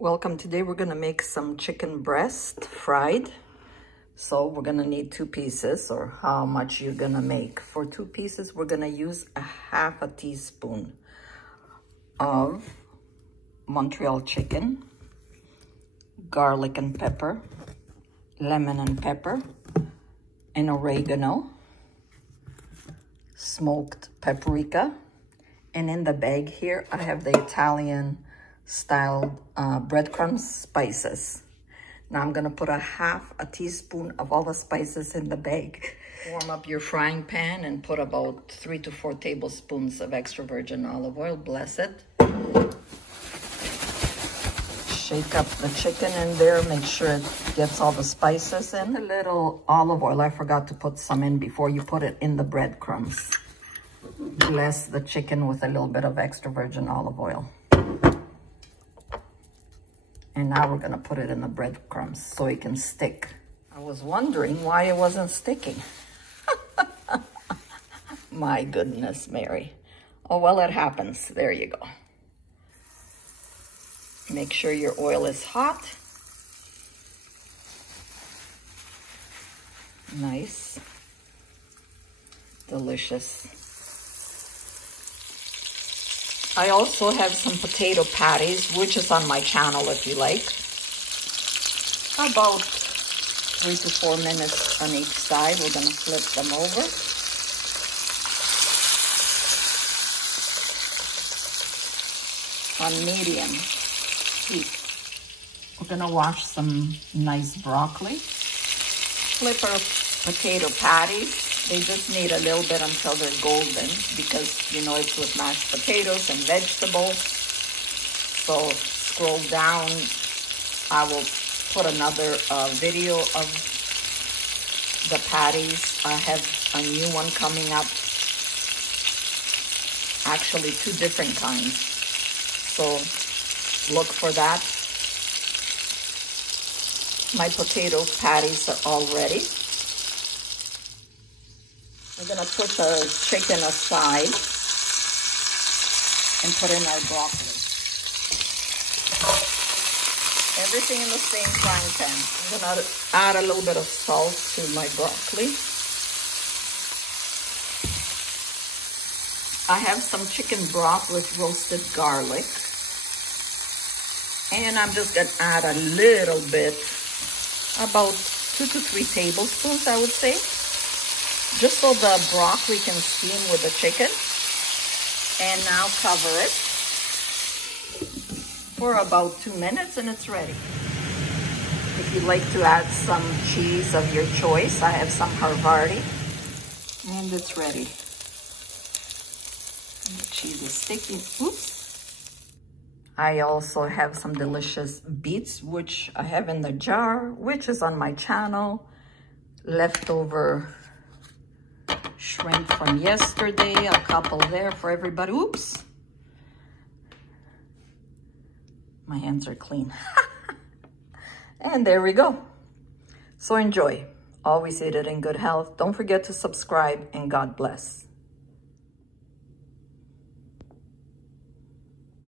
Welcome. Today we're gonna make some chicken breast fried. So we're gonna need 2 pieces, or how much you're gonna make. For 2 pieces, we're gonna use a half a teaspoon of Montreal chicken, garlic and pepper, lemon and pepper, and oregano, smoked paprika. And in the bag here, I have the Italian style breadcrumbs spices. Now I'm gonna put a half a teaspoon of all the spices in the bag. Warm up your frying pan and put about 3 to 4 tablespoons of extra virgin olive oil. Bless it. Shake up the chicken in there. Make sure it gets all the spices in. A little olive oil. I forgot to put some in before you put it in the breadcrumbs. Bless the chicken with a little bit of extra virgin olive oil. And now we're gonna put it in the breadcrumbs so it can stick. I was wondering why it wasn't sticking. My goodness, Mary. Oh, well, it happens. There you go. Make sure your oil is hot. Nice. Delicious. I also have some potato patties, which is on my channel if you like. About 3 to 4 minutes on each side. We're gonna flip them over. On medium heat. We're gonna wash some nice broccoli. Flip our potato patties. They just need a little bit until they're golden because, you know, it's with mashed potatoes and vegetables. So scroll down. I will put another video of the patties. I have a new one coming up. Actually, 2 different kinds. So look for that. My potato patties are all ready. We're gonna put the chicken aside and put in our broccoli. Everything in the same frying pan. I'm gonna add a little bit of salt to my broccoli. I have some chicken broth with roasted garlic. And I'm just gonna add a little bit, about 2 to 3 tablespoons, I would say. Just so the broccoli can steam with the chicken. And now cover it for about 2 minutes and it's ready. If you'd like to add some cheese of your choice, I have some Havarti. And it's ready. And the cheese is sticky. Oops. I also have some delicious beets, which I have in the jar, which is on my channel. Leftover shrimp from yesterday, a couple there for everybody. Oops. My hands are clean. And there we go. So enjoy. Always eat it in good health. Don't forget to subscribe and God bless.